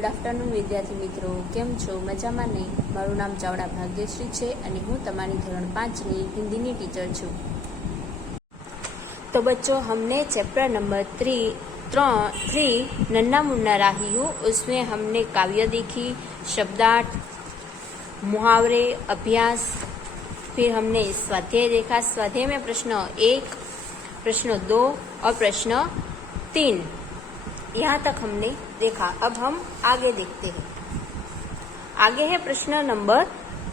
Good afternoon विद्यार्थी मित्रों, केम छो? मजामां ने? मारुं नाम चावड़ा भाग्यश्री छे अने हूँ तमारी धोरण 5 नी हिंदी टीचर छूं। तो बच्चों, हमने चैप्टर नंबर 3 नन्ना मुन्ना राही हूँ, उसमें हमने काव्य देखी, शब्दार्थ, मुहावरे, अभ्यास, फिर हमने स्वाध्याय देखा। स्वाध्याय में प्रश्न 1, प्रश्न 2 और प्रश्न 3 यहाँ तक हमने देखा। अब हम आगे देखते हैं। आगे है प्रश्न नंबर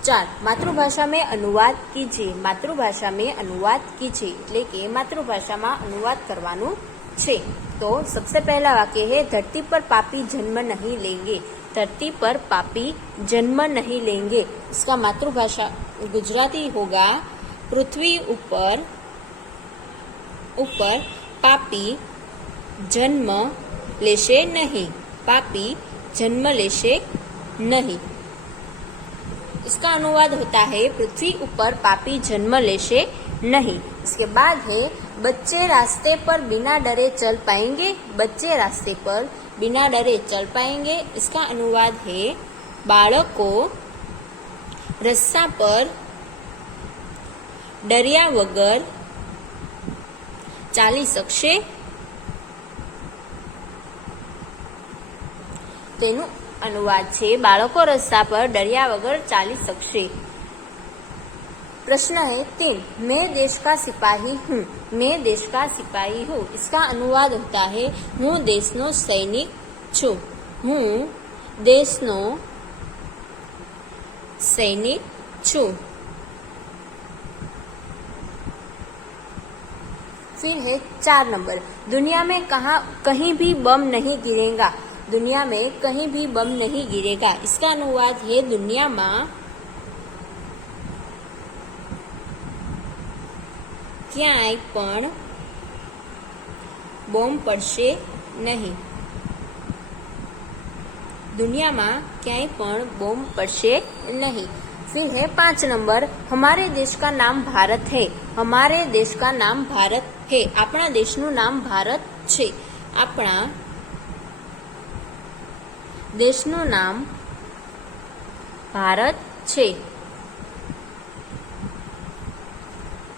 4, मातृभाषा में अनुवाद कीजिए। मातृभाषा में अनुवाद कीजिए એટલે કે માતૃભાષામાં अनुवाद करवानुं छे। तो सबसे पहला वाक्य है, धरती पर पापी जन्म नहीं लेंगे। धरती पर पापी जन्म नहीं लेंगे, इसका मातृभाषा गुजराती होगा, पृथ्वी ऊपर पापी जन्म लेशे नहीं। पापी जन्म लेशे नहीं, इसका अनुवाद होता है पृथ्वी ऊपर पापी जन्म लेशे नहीं। इसके बाद है, बच्चे रास्ते पर बिना डरे चल पाएंगे। बच्चे रास्ते पर बिना डरे चल पाएंगे, इसका अनुवाद है बाळको रस्ता पर डर्या वगर चाली शकशे। तेनु अनुवाद छे, बाळको रस्ता पर डर्या वगर चाली शकशे। प्रश्न है 3, मैं देश का सिपाही हूँ। मैं देश का सिपाही हूँ, इसका अनुवाद होता है, हूँ देशनो सैनिक छू। हूँ देशनो सैनिक छू। फिर है 4 नंबर, दुनिया में कहीं भी बम नहीं गिरेगा। दुनिया में कहीं भी बम नहीं गिरेगा, इसका अनुवाद है, दुनिया में क्यांय पण बॉम्ब पड़शे नहीं। दुनिया में क्यांय पण बॉम्ब पड़शे नहीं। फिर है 5 नंबर, हमारे देश का नाम भारत है। हमारे देश का नाम भारत है, अपना देशनु नाम भारत छे। अपना देशनु नाम भारत छे।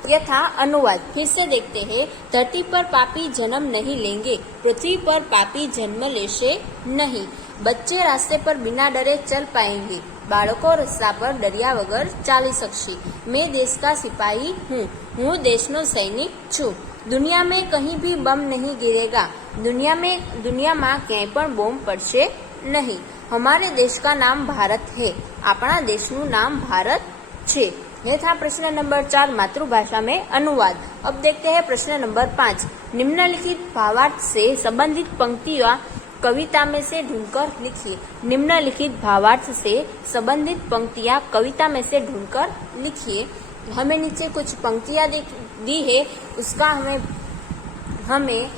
यथा अनुवाद फिर से देखते हैं। धरती पर पापी जन्म नहीं लेंगे। पृथ्वी पर पापी जन्म लेशे नहीं। बच्चे रास्ते पर बिना डरे चल पाएंगे। बाळको रस्ता पर डर्या वगर चाली शकशे। मैं देश का सिपाही हूँ। हूँ देशनो सैनिक छू। दुनिया में कहीं भी बम नहीं गिरेगा। दुनिया में क्यांय पण बॉम्ब पड़शे नहीं। हमारे देश का नाम भारत है। अपना देशनु नाम भारत छे। यह था प्रश्न नंबर 4, मातृभाषा में अनुवाद। अब देखते हैं प्रश्न नंबर 5, निम्नलिखित भावार्थ से संबंधित पंक्तियां कविता में से ढूंढकर लिखिए। निम्नलिखित भावार्थ से संबंधित पंक्तियां कविता में से ढूंढकर लिखिए। हमें नीचे कुछ पंक्तियां दी है, उसका हमें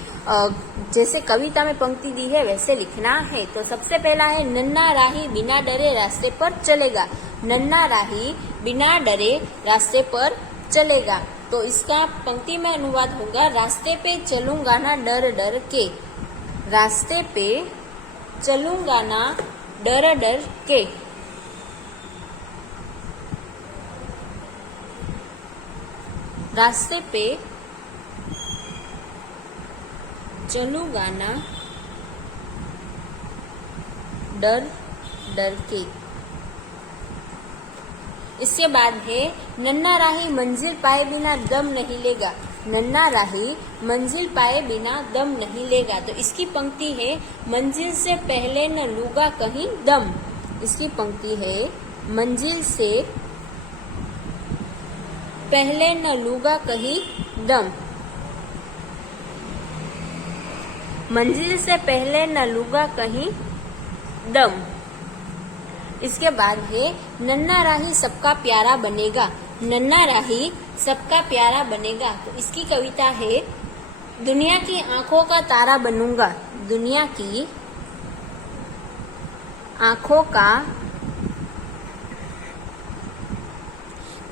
जैसे कविता में पंक्ति दी है वैसे लिखना है। तो सबसे पहला है, नन्ना राही बिना डरे रास्ते पर चलेगा। नन्ना राही बिना डरे रास्ते पर चलेगा, तो इसका पंक्ति में अनुवाद होगा, रास्ते पे चलूंगा ना डर डर के। रास्ते पे चलूंगा ना डर डर के। रास्ते पे चलूंगा ना डर डर के। इसके बाद है, नन्ना राही मंजिल पाए बिना दम नहीं लेगा। नन्ना राही मंजिल पाए बिना दम नहीं लेगा, तो इसकी पंक्ति है, मंजिल से पहले न लूगा कहीं दम। इसकी पंक्ति है, मंजिल से पहले न लूगा कहीं दम। मंजिल से पहले न लूगा कहीं दम। इसके बाद है, नन्ना राही सबका प्यारा बनेगा। नन्ना राही सबका प्यारा बनेगा, तो इसकी कविता है, दुनिया की आंखों का तारा बनूंगा। दुनिया की आंखों का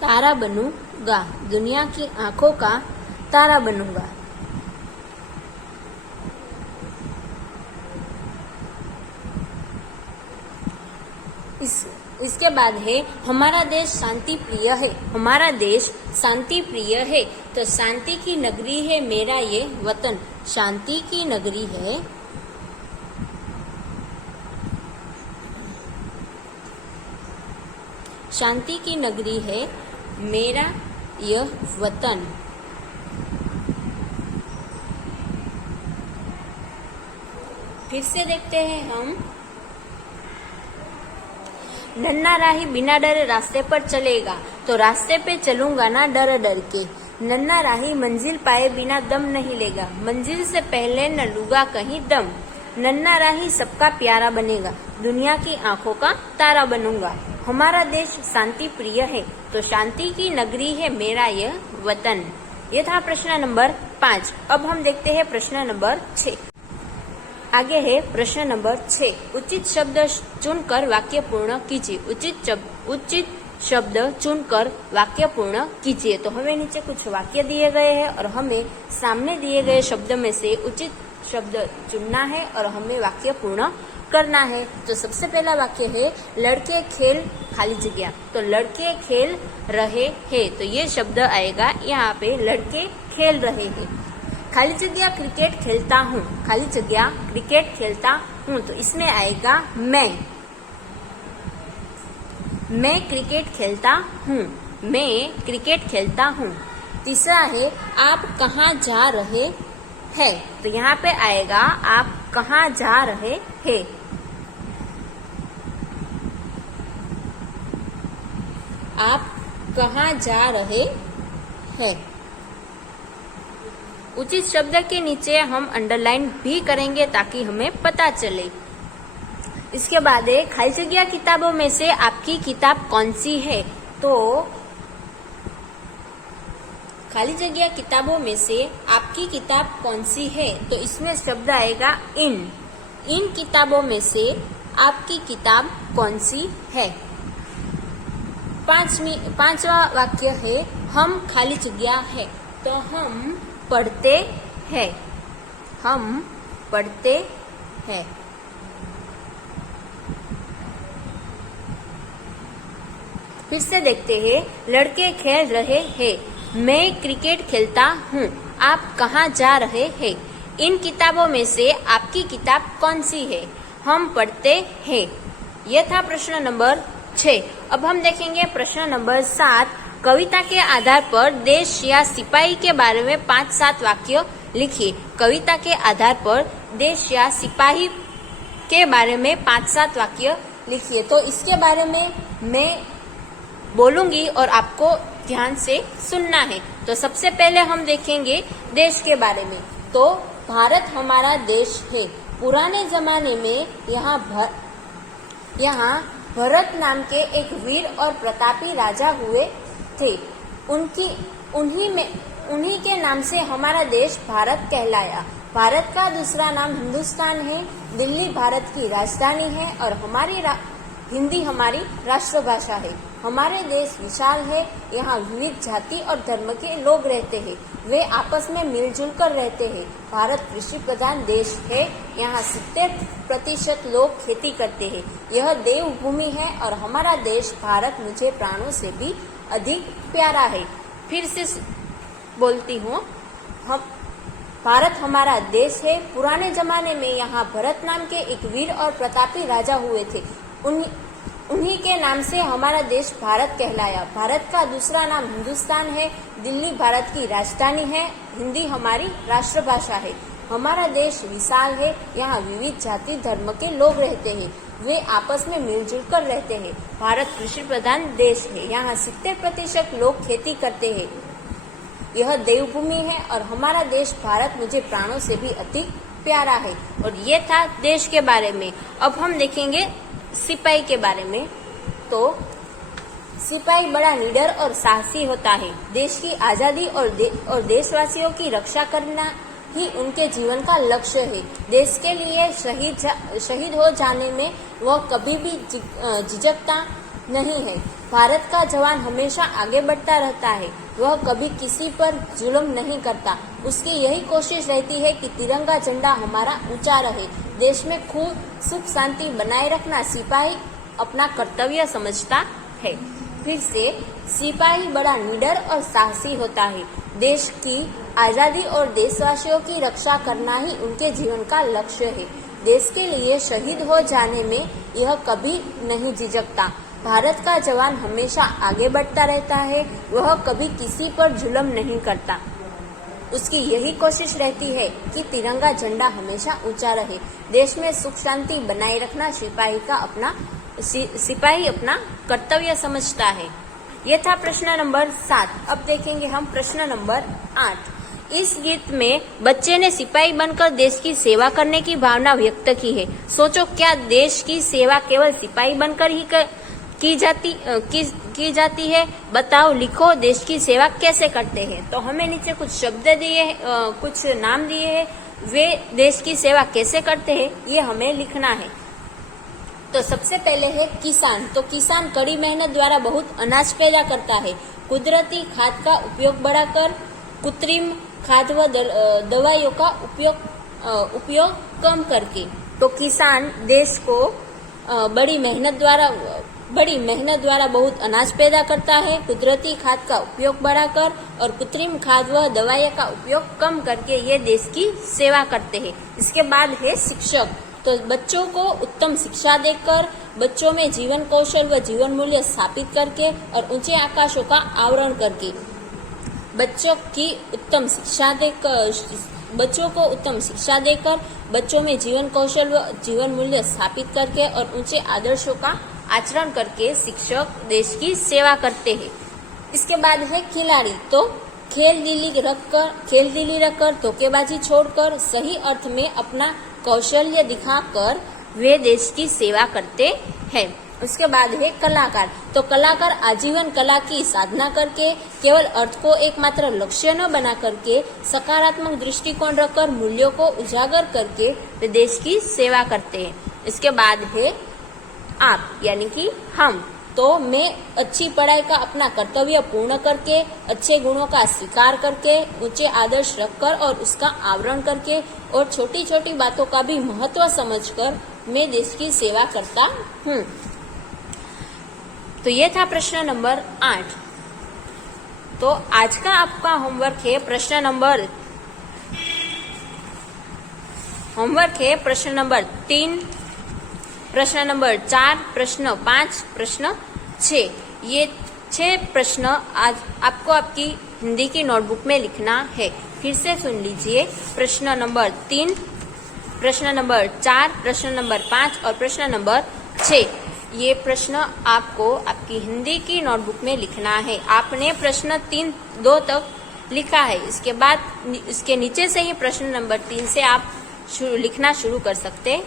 तारा बनूंगा। दुनिया की आंखों का तारा बनूंगा। इसके बाद है हमारा देश शांति प्रिय है। हमारा देश शांति प्रिय है, तो शांति की नगरी है मेरा ये वतन। शांति की नगरी है शांति की नगरी है मेरा यह वतन। फिर से देखते हैं हम। नन्हा राही बिना डरे रास्ते पर चलेगा, तो रास्ते पे चलूंगा ना डर डर के। नन्हा राही मंजिल पाए बिना दम नहीं लेगा, मंजिल से पहले न लूंगा कहीं दम। नन्हा राही सबका प्यारा बनेगा, दुनिया की आंखों का तारा बनूंगा। हमारा देश शांति प्रिय है, तो शांति की नगरी है मेरा यह वतन। यह था प्रश्न नंबर 5। अब हम देखते हैं प्रश्न नंबर 6। आगे है प्रश्न नंबर 6। उचित शब्द चुनकर वाक्य पूर्ण कीजिए। उचित शब्द चुनकर वाक्य पूर्ण कीजिए। तो हमें नीचे कुछ वाक्य दिए गए हैं और हमें सामने दिए गए शब्द में से उचित शब्द चुनना है और हमें वाक्य पूर्ण करना है। तो सबसे पहला वाक्य है लड़के खेल खाली जगह। तो लड़के खेल रहे हैं, तो ये शब्द आएगा यहाँ पे, लड़के खेल रहे हैं। खाली जगह क्रिकेट खेलता हूँ। खाली जगह क्रिकेट खेलता हूँ, तो इसमें आएगा मैं क्रिकेट खेलता हूँ। मैं क्रिकेट खेलता हूँ। तीसरा है आप कहाँ जा रहे हैं। तो यहाँ पे आएगा आप कहाँ जा रहे हैं। आप कहाँ जा रहे हैं। उचित शब्द के नीचे हम अंडरलाइन भी करेंगे ताकि हमें पता चले। इसके बाद है खाली जगह किताबों में से आपकी किताब कौन सी है। तो खाली जगह किताबों में से आपकी किताब कौन सी है, तो इसमें शब्द आएगा इन किताबों में से आपकी किताब कौन सी है। पांचवा वाक्य है हम खाली जगह है। तो हम पढ़ते हैं। हम पढ़ते हैं। फिर से देखते हैं। लड़के खेल रहे हैं। मैं क्रिकेट खेलता हूँ। आप कहाँ जा रहे हैं। इन किताबों में से आपकी किताब कौन सी है। हम पढ़ते हैं। यह था प्रश्न नंबर 6। अब हम देखेंगे प्रश्न नंबर 7। कविता के आधार पर देश या सिपाही के बारे में 5-7 वाक्य लिखिए। कविता के आधार पर देश या सिपाही के बारे में 5-7 वाक्य लिखिए। तो इसके बारे में मैं बोलूंगी और आपको ध्यान से सुनना है। तो सबसे पहले हम देखेंगे देश के बारे में। तो भारत हमारा देश है। पुराने जमाने में यहाँ भरत नाम के एक वीर और प्रतापी राजा हुए थे। उन्हीं के नाम से हमारा देश भारत कहलाया। भारत का दूसरा नाम हिंदुस्तान है। दिल्ली भारत की राजधानी है और हिंदी हमारी राष्ट्रभाषा है। हमारे देश विशाल है। यहाँ विविध जाति और धर्म के लोग रहते हैं। वे आपस में मिलजुल कर रहते हैं। भारत कृषि प्रधान देश है। यहाँ 70% लोग खेती करते हैं। यह देवभूमि है और हमारा देश भारत मुझे प्राणों से भी अधिक प्यारा है। फिर से बोलती हूँ, भारत हमारा देश है। पुराने जमाने में यहाँ भरत नाम के एक वीर और प्रतापी राजा हुए थे। उन्हीं के नाम से हमारा देश भारत कहलाया। भारत का दूसरा नाम हिंदुस्तान है। दिल्ली भारत की राजधानी है। हिंदी हमारी राष्ट्रभाषा है। हमारा देश विशाल है। यहाँ विविध जाति धर्म के लोग रहते हैं। वे आपस में मिलजुल कर रहते हैं। भारत कृषि प्रधान देश है। यहाँ 70% लोग खेती करते हैं। यह देवभूमि है और हमारा देश भारत मुझे प्राणों से भी अधिक प्यारा है। और ये था देश के बारे में। अब हम देखेंगे सिपाही के बारे में। तो सिपाही बड़ा निडर और साहसी होता है। देश की आजादी और देशवासियों की रक्षा करना ही उनके जीवन का लक्ष्य है। देश के लिए शहीद हो जाने में वह कभी भी झिझकता नहीं है। भारत का जवान हमेशा आगे बढ़ता रहता है। वह कभी किसी पर जुल्म नहीं करता। उसकी यही कोशिश रहती है कि तिरंगा झंडा हमारा ऊंचा रहे। देश में खूब सुख शांति बनाए रखना सिपाही अपना कर्तव्य समझता है। फिर से, सिपाही बड़ा निडर और साहसी होता है। देश की आजादी और देशवासियों की रक्षा करना ही उनके जीवन का लक्ष्य है। देश के लिए शहीद हो जाने में यह कभी नहीं झिझकता। भारत का जवान हमेशा आगे बढ़ता रहता है। वह कभी किसी पर जुल्म नहीं करता। उसकी यही कोशिश रहती है कि तिरंगा झंडा हमेशा ऊंचा रहे। देश में सुख शांति बनाए रखना सिपाही अपना कर्तव्य समझता है। यह था प्रश्न नंबर 7। अब देखेंगे हम प्रश्न नंबर 8। इस गीत में बच्चे ने सिपाही बनकर देश की सेवा करने की भावना व्यक्त की है। सोचो, क्या देश की सेवा केवल सिपाही बनकर ही की जाती है? बताओ, लिखो, देश की सेवा कैसे करते हैं। तो हमें नीचे कुछ शब्द दिए, कुछ नाम दिए हैं। वे देश की सेवा कैसे करते हैं ये हमें लिखना है। तो सबसे पहले है किसान। तो किसान कड़ी मेहनत द्वारा बहुत अनाज पैदा करता है। कुदरती खाद का उपयोग बढ़ाकर कृत्रिम खाद व दवाइयों का उपयोग कम करके। तो किसान देश को बड़ी मेहनत द्वारा बहुत अनाज पैदा करता है। कुदरती खाद का उपयोग बढ़ाकर और कृत्रिम खाद व दवाइयों का उपयोग कम करके ये देश की सेवा करते हैं। इसके बाद है शिक्षक। तो बच्चों को उत्तम शिक्षा देकर, बच्चों में जीवन कौशल व जीवन मूल्य स्थापित करके और ऊंचे आकाशों का आवरण करके बच्चों को उत्तम शिक्षा देकर, बच्चों में जीवन कौशल व जीवन मूल्य स्थापित करके और ऊंचे आदर्शों का आचरण करके शिक्षक देश की सेवा करते हैं। इसके बाद है खिलाड़ी। तो खेल दिली रखकर धोखेबाजी छोड़कर सही अर्थ में अपना कौशल्य दिखाकर वे देश की सेवा करते हैं। उसके बाद है कलाकार। तो कलाकार आजीवन कला की साधना करके केवल अर्थ को एकमात्र लक्ष्य न बना करके सकारात्मक दृष्टिकोण रखकर मूल्यों को उजागर करके वे देश की सेवा करते हैं। इसके बाद है आप, यानी कि हम। तो मैं अच्छी पढ़ाई का अपना कर्तव्य पूर्ण करके, अच्छे गुणों का स्वीकार करके, ऊंचे आदर्श रखकर और उसका आवरण करके और छोटी छोटी बातों का भी महत्व समझकर मैं देश की सेवा करता हूँ। तो ये था प्रश्न नंबर 8। तो आज का आपका होमवर्क है प्रश्न नंबर 3, प्रश्न नंबर 4, प्रश्न 5, प्रश्न 6। ये 6 प्रश्न आज आपको आपकी हिंदी की नोटबुक में लिखना है। फिर से सुन लीजिए। प्रश्न नंबर 3, प्रश्न नंबर 4, प्रश्न नंबर 5 और प्रश्न नंबर 6। ये प्रश्न आपको आपकी हिंदी की नोटबुक में लिखना है। आपने प्रश्न 2 तक लिखा है। इसके बाद इसके नीचे से ही प्रश्न नंबर 3 से आप लिखना शुरू कर सकते हैं।